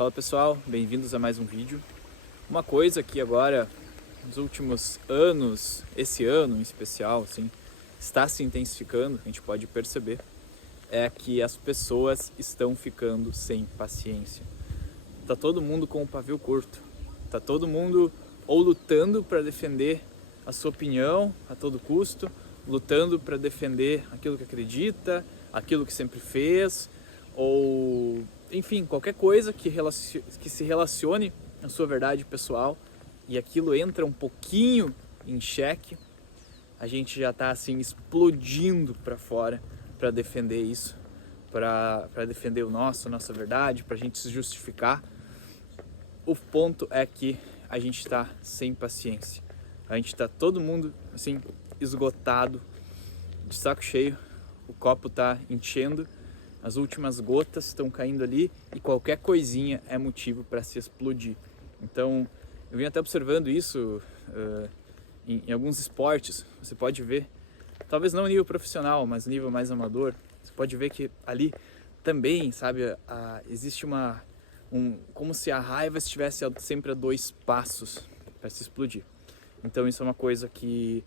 Fala pessoal, bem-vindos a mais um vídeo. Uma coisa que agora, nos últimos anos, esse ano em especial, assim, está se intensificando, a gente pode perceber, é que as pessoas estão ficando sem paciência. Tá todo mundo com o pavio curto, tá todo mundo ou lutando para defender a sua opinião a todo custo, lutando para defender aquilo que acredita, aquilo que sempre fez, ou enfim, qualquer coisa que se relacione à sua verdade pessoal e aquilo entra um pouquinho em xeque, a gente já está assim explodindo para fora para defender isso, para defender nossa verdade, para a gente se justificar. O ponto é que a gente está sem paciência, a gente está todo mundo assim esgotado, de saco cheio, o copo está enchendo, as últimas gotas estão caindo ali e qualquer coisinha é motivo para se explodir. Então, eu venho até observando isso em alguns esportes. Você pode ver, talvez não a nível profissional, mas a nível mais amador, você pode ver que ali também, sabe, existe como se a raiva estivesse sempre a 2 passos para se explodir. Então, isso é uma coisa que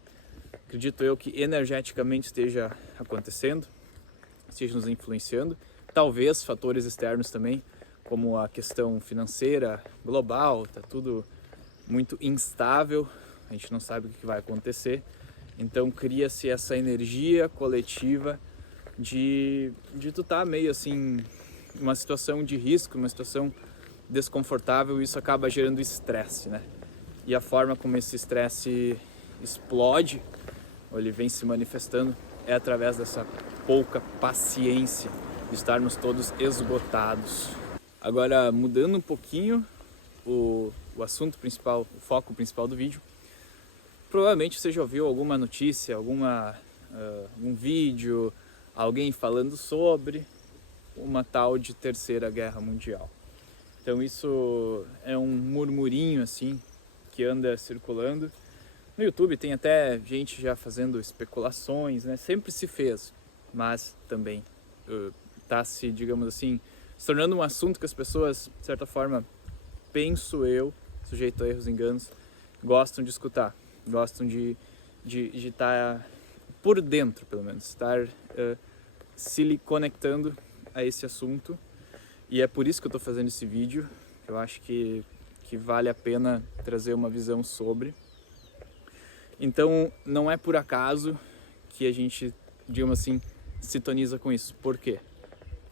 acredito eu que energeticamente esteja acontecendo, esteja nos influenciando, talvez fatores externos também, como a questão financeira global, tá tudo muito instável, a gente não sabe o que vai acontecer, então cria-se essa energia coletiva de tu estar meio assim, uma situação de risco, uma situação desconfortável, e isso acaba gerando estresse, né? E a forma como esse estresse explode, ou ele vem se manifestando, é através dessa pouca paciência, de estarmos todos esgotados. Agora, mudando um pouquinho o assunto principal, o foco principal do vídeo, provavelmente você já ouviu alguma notícia, algum vídeo, alguém falando sobre uma tal de Terceira Guerra Mundial. Então isso é um murmurinho assim que anda circulando. No YouTube tem até gente já fazendo especulações, né? Sempre se fez, mas também está se, digamos assim, se tornando um assunto que as pessoas, de certa forma, penso eu, sujeito a erros e enganos, gostam de escutar, gostam de estar por dentro, pelo menos, estar se conectando a esse assunto. E é por isso que eu estou fazendo esse vídeo. Eu acho que vale a pena trazer uma visão sobre. Então, não é por acaso que a gente, digamos assim, sintoniza com isso. Por quê?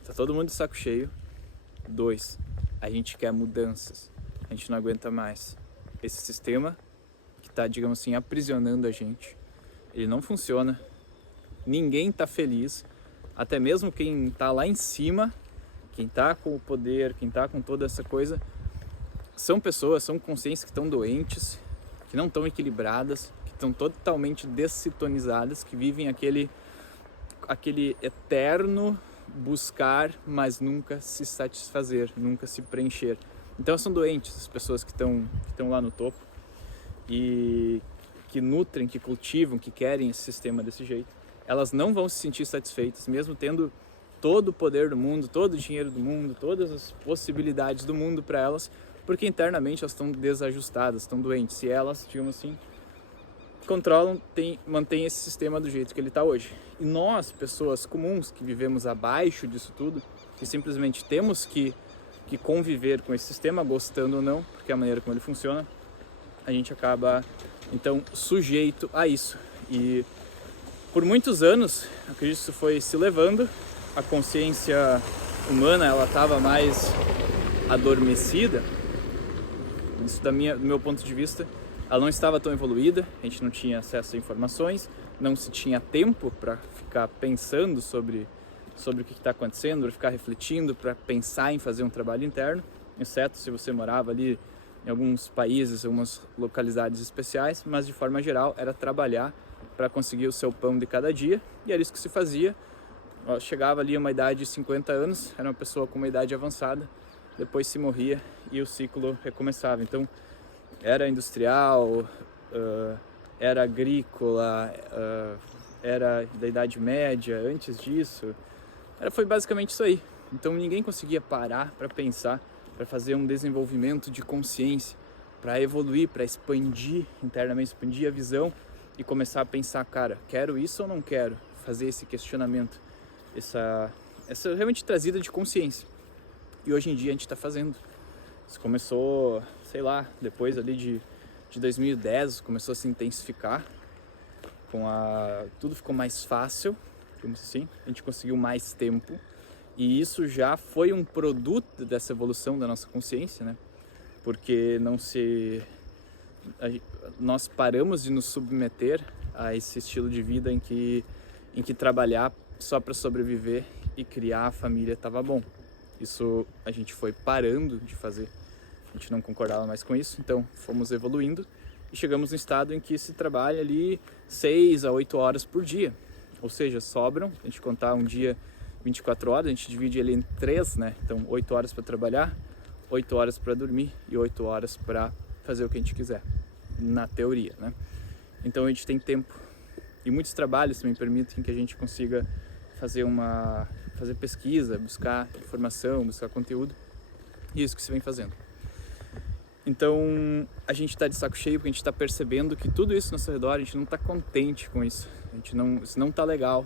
Tá todo mundo de saco cheio. 2, a gente quer mudanças. A gente não aguenta mais esse sistema que tá, digamos assim, aprisionando a gente. Ele não funciona. Ninguém tá feliz. Até mesmo quem tá lá em cima, quem tá com o poder, quem tá com toda essa coisa, são pessoas, são consciências que estão doentes, que não estão equilibradas, estão totalmente dessintonizadas, que vivem aquele eterno buscar, mas nunca se satisfazer, nunca se preencher. Então são doentes as pessoas que estão lá no topo e que nutrem, que cultivam, que querem esse sistema desse jeito. Elas não vão se sentir satisfeitas, mesmo tendo todo o poder do mundo, todo o dinheiro do mundo, todas as possibilidades do mundo para elas, porque internamente elas estão desajustadas, estão doentes. E elas, digamos assim, controlam, mantêm esse sistema do jeito que ele está hoje. E nós, pessoas comuns, que vivemos abaixo disso tudo, que simplesmente temos que conviver com esse sistema, gostando ou não, porque é a maneira como ele funciona, a gente acaba, então, sujeito a isso. E por muitos anos, acredito que isso foi se levando, a consciência humana, ela estava mais adormecida, isso do meu ponto de vista. Ela não estava tão evoluída, a gente não tinha acesso a informações, não se tinha tempo para ficar pensando sobre o que está acontecendo, para ficar refletindo, para pensar em fazer um trabalho interno, exceto se você morava ali em alguns países, algumas localidades especiais, mas de forma geral era trabalhar para conseguir o seu pão de cada dia, e era isso que se fazia. Eu chegava ali a uma idade de 50 anos, era uma pessoa com uma idade avançada, depois se morria e o ciclo recomeçava. Então, era industrial, era agrícola, era da Idade Média, antes disso, foi basicamente isso aí. Então ninguém conseguia parar para pensar para fazer um desenvolvimento de consciência, para evoluir, para expandir internamente, expandir a visão e começar a pensar, cara, quero isso ou não quero? Fazer esse questionamento, essa realmente trazida de consciência. E hoje em dia a gente está fazendo. Isso começou, sei lá, depois ali de 2010, começou a se intensificar. Tudo ficou mais fácil, digamos assim, a gente conseguiu mais tempo. E isso já foi um produto dessa evolução da nossa consciência, né? Porque nós paramos de nos submeter a esse estilo de vida em que trabalhar só para sobreviver e criar a família estava bom. Isso a gente foi parando de fazer, a gente não concordava mais com isso, então fomos evoluindo e chegamos no estado em que se trabalha ali 6 a 8 horas por dia, ou seja, sobram, a gente contar um dia 24 horas, a gente divide ele em 3, né? Então 8 horas para trabalhar, 8 horas para dormir e 8 horas para fazer o que a gente quiser, na teoria, né? Então a gente tem tempo e muitos trabalhos também permitem que a gente consiga fazer pesquisa, buscar informação, buscar conteúdo, e isso que se vem fazendo. Então a gente está de saco cheio porque a gente está percebendo que tudo isso ao nosso redor, a gente não está contente com isso, isso não está legal.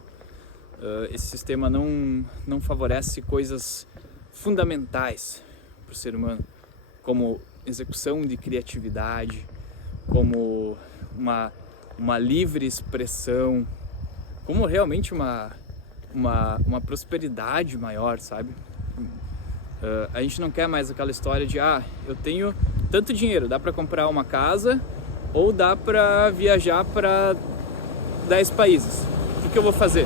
Esse sistema não favorece coisas fundamentais para o ser humano, como execução de criatividade, como uma livre expressão, como realmente uma prosperidade maior, sabe? A gente não quer mais aquela história de eu tenho tanto dinheiro, dá para comprar uma casa ou dá para viajar para 10 países. O que eu vou fazer?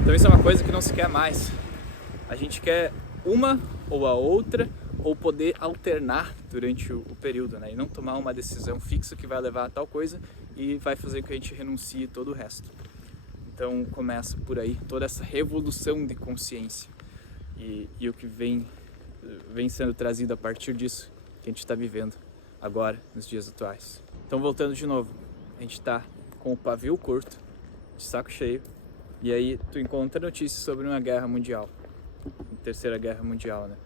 Então isso é uma coisa que não se quer mais. A gente quer uma ou a outra, ou poder alternar durante o período, né? E não tomar uma decisão fixa que vai levar a tal coisa e vai fazer com que a gente renuncie todo o resto. Então começa por aí toda essa revolução de consciência e o que vem sendo trazido a partir disso que a gente está vivendo agora, nos dias atuais. Então voltando de novo, a gente está com o pavio curto, de saco cheio, e aí tu encontra notícias sobre uma guerra mundial, terceira guerra mundial, né?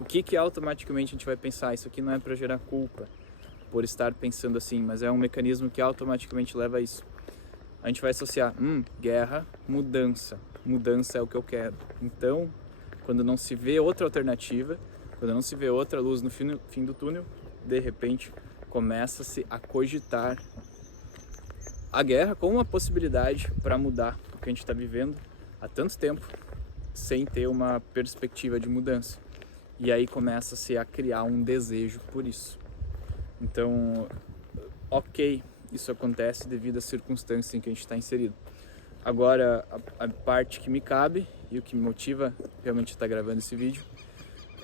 O que automaticamente a gente vai pensar? Isso aqui não é para gerar culpa por estar pensando assim, mas é um mecanismo que automaticamente leva a isso. A gente vai associar, guerra, mudança. Mudança é o que eu quero. Então, quando não se vê outra alternativa, quando não se vê outra luz no fim do túnel, de repente começa-se a cogitar a guerra como uma possibilidade para mudar o que a gente está vivendo há tanto tempo, sem ter uma perspectiva de mudança. E aí começa-se a criar um desejo por isso. Então, ok, isso acontece devido às circunstâncias em que a gente está inserido. Agora, a parte que me cabe e o que me motiva realmente estar gravando esse vídeo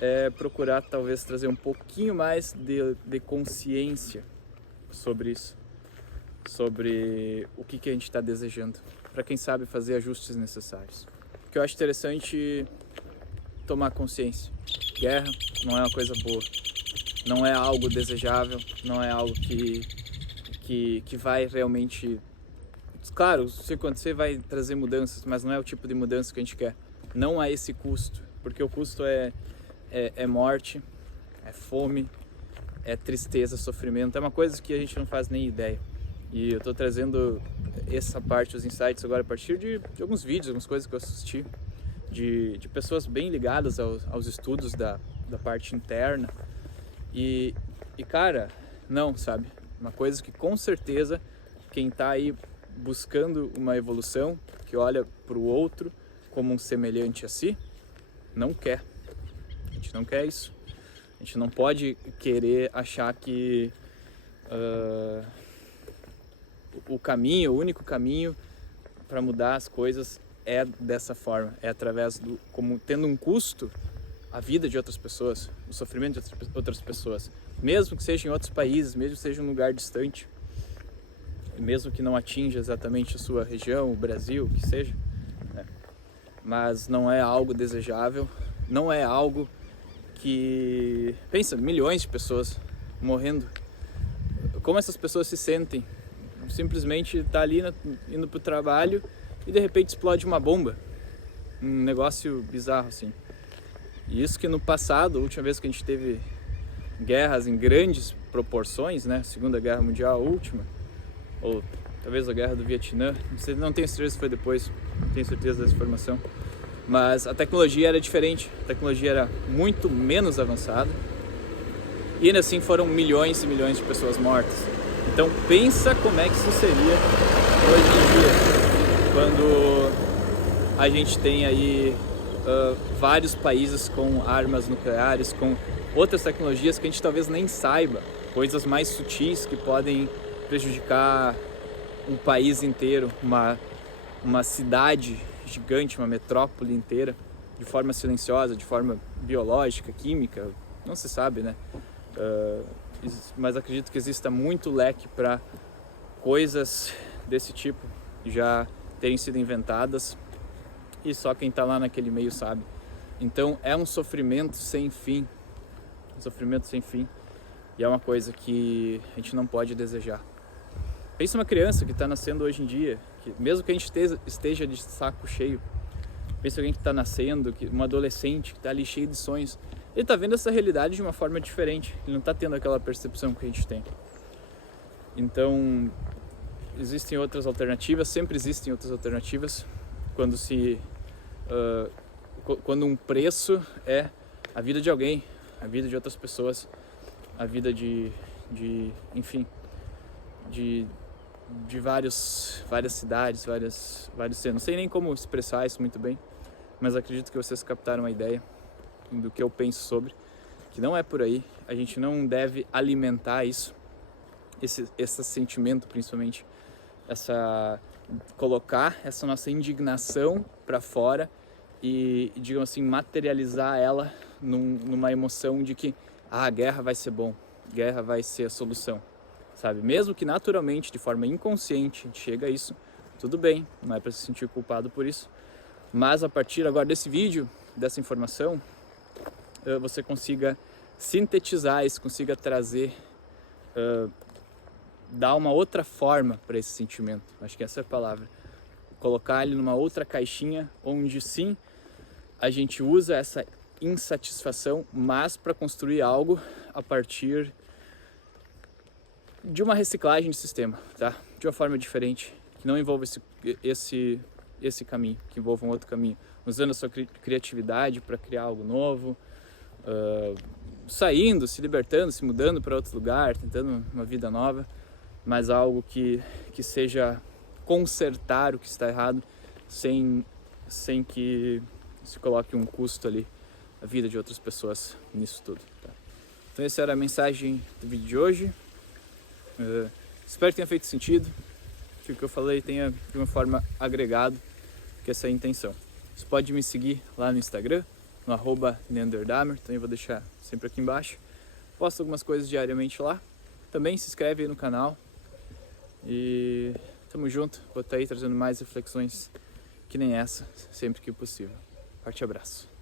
é procurar talvez trazer um pouquinho mais de consciência sobre isso, sobre o que a gente está desejando, para quem sabe fazer ajustes necessários. O que eu acho interessante tomar consciência. Guerra não é uma coisa boa, não é algo desejável, não é algo que vai realmente... Claro, se acontecer vai trazer mudanças, mas não é o tipo de mudança que a gente quer. Não há esse custo, porque o custo é morte, é fome, é tristeza, sofrimento, é uma coisa que a gente não faz nem ideia. E eu estou trazendo essa parte, os insights agora a partir de alguns vídeos, algumas coisas que eu assisti, de pessoas bem ligadas aos estudos da parte interna. E cara, não, sabe? Uma coisa que com certeza quem está aí buscando uma evolução, que olha para o outro como um semelhante a si, não quer. A gente não quer isso. A gente não pode querer achar que o único caminho para mudar as coisas é dessa forma, é através como tendo um custo a vida de outras pessoas, o sofrimento de outras pessoas, mesmo que seja em outros países, mesmo que seja em um lugar distante, mesmo que não atinja exatamente a sua região, o Brasil, o que seja, né? Mas não é algo desejável, não é algo que... Pensa, milhões de pessoas morrendo, como essas pessoas se sentem? Simplesmente tá ali indo pro trabalho e de repente explode uma bomba negócio bizarro, assim. E isso que no passado, a última vez que a gente teve guerras em grandes proporções, né? Segunda Guerra Mundial, a última, ou talvez a Guerra do Vietnã, não tenho certeza se foi depois, não tenho certeza dessa informação, mas a tecnologia era diferente, a tecnologia era muito menos avançada e ainda assim foram milhões e milhões de pessoas mortas. Então pensa como é que isso seria hoje em dia, quando a gente tem aí vários países com armas nucleares, com outras tecnologias que a gente talvez nem saiba, coisas mais sutis que podem prejudicar um país inteiro, uma cidade gigante, uma metrópole inteira, de forma silenciosa, de forma biológica, química, não se sabe, né? Mas acredito que exista muito leque para coisas desse tipo já terem sido inventadas e só quem está lá naquele meio sabe. Então é um sofrimento sem fim, e é uma coisa que a gente não pode desejar. Pensa uma criança que está nascendo hoje em dia, que mesmo que a gente esteja de saco cheio, pensa alguém que está nascendo, um adolescente que está ali cheio de sonhos, ele está vendo essa realidade de uma forma diferente, ele não está tendo aquela percepção que a gente tem. Então existem outras alternativas, sempre existem outras alternativas, quando um preço é a vida de alguém, a vida de outras pessoas, a vida de várias cidades, vários centros. Não sei nem como expressar isso muito bem, mas acredito que vocês captaram a ideia do que eu penso sobre, que não é por aí. A gente não deve alimentar isso, esse sentimento, principalmente, colocar essa nossa indignação para fora e, digamos assim, materializar ela numa emoção de que a guerra vai ser bom, guerra vai ser a solução, sabe? Mesmo que naturalmente, de forma inconsciente, a gente chega a isso, tudo bem, não é para se sentir culpado por isso, mas a partir agora desse vídeo, dessa informação, você consiga sintetizar isso, consiga trazer, dar uma outra forma para esse sentimento, acho que essa é a palavra, colocar ele numa outra caixinha, onde sim, a gente usa essa insatisfação, mas para construir algo a partir de uma reciclagem de sistema, tá? De uma forma diferente, que não envolva esse caminho, que envolva um outro caminho, usando a sua criatividade para criar algo novo, saindo, se libertando, se mudando para outro lugar, tentando uma vida nova, mas algo que seja consertar o que está errado, sem que se coloque um custo ali, a vida de outras pessoas nisso tudo, tá? Então essa era a mensagem do vídeo de hoje. Espero que tenha feito sentido, que o que eu falei tenha de uma forma agregado, que essa é a intenção. Você pode me seguir lá no Instagram, no @neanderdamer, também vou deixar sempre aqui embaixo. Posto algumas coisas diariamente lá. Também se inscreve aí no canal e tamo junto, vou estar aí trazendo mais reflexões que nem essa, sempre que possível. Forte abraço.